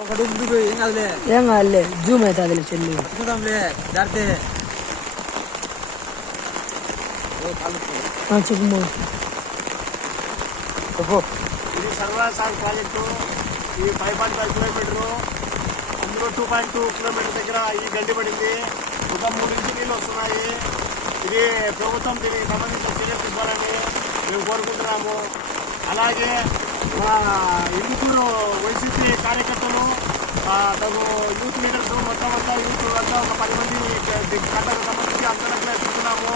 ఏం కాదులే జూమ్ అవుతుంది చెల్లి చెప్పు. ఇది సర్వర్ సాగు ప్రాజెక్టు. ఇది 5.5 కిలోమీటరు. అందులో 2.2 కిలోమీటర్ దగ్గర ఈ గండి పడింది. ఒక 3 ఇంచు నీళ్ళు వస్తున్నాయి. ఇది ప్రభుత్వం దీనికి సంబంధించిన చర్యలు తీసుకోవాలని మేము కోరుకుంటున్నాము. అలాగే మా ఇందుకూరు వైసీపీ కార్యకర్తలు తగు యూత్ లీడర్స్ మొత్తం అంతా యూత్ అంతా ఒక 10 మంది కట్టకు సంబంధించి అందరికీ ఎత్తుతున్నాము.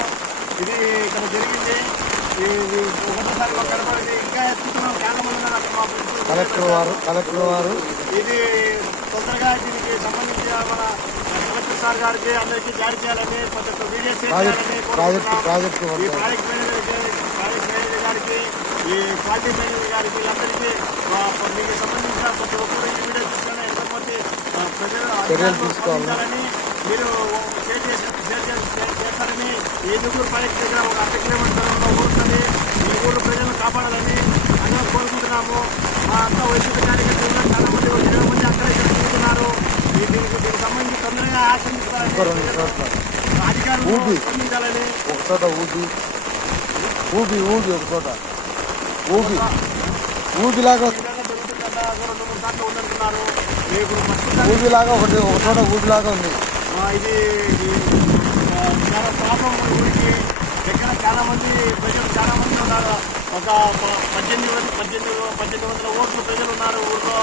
ఇది ఇక్కడ జరిగింది. ఇది ఒకటోసారి కనపడింది. ఇంకా ఎత్తుతున్నాం. చాలా మంది ఉన్నారు మా కలెక్టర్ వారు ఇది తొందరగా దీనికి సంబంధించి మన కలెక్టర్ సార్ గారికి అందరికీ జారీ చేయాలని కొంచెం వీడియో చేయాలని ప్రాజెక్టు ఈ ప్రాజెక్ట్ మేనేజర్ గారికి ఈ క్వాలిటీ మేనేజర్ గారికి అందరికీ దీనికి సంబంధించిన ప్రతి ఒక్కరు ఈ వీడియో చూసుకొని ఎంతమంది ప్రజలు స్పందించాలని మీరు చేస్తారని ఈ ఇందుకూరు ప్రాజెక్ట్ దగ్గర ఒక 1/2 కిలోమీటర్ ఊరుతుంది. ఈ ఊరు ప్రజలను కాపాడాలని అందరూ కోరుకుంటున్నాము. మా అంతా వైసీపీ కార్యకర్తలు చాలా మంది 20 మంది అక్కడ ఇక్కడ తిరుగుతున్నారు. దీనికి సంబంధించి తొందరగా ఆశ్రమిస్తారని అధికారులు స్పందించాలని ఒక చోట ఊబి ఒక చోట ఊబిలాగా ఊబిలాగా ఒక చోట ఊబిలాగా ఉంది. ఇది చాలా ప్రాబ్లం ఊరికి దగ్గర చాలా మంది ప్రజలు చాలా మంది ఉన్నారు. ఒక 1800 ఓట్లు ప్రజలు ఉన్నారు ఊళ్ళో.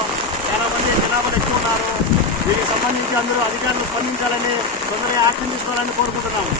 చాలా మంది జనాభాలు ఎక్కువ ఉన్నారు. దీనికి సంబంధించి అందరూ అధికారులు స్పందించాలని తొందరగా యాక్షన్ తీసుకోవాలని కోరుకుంటున్నాము.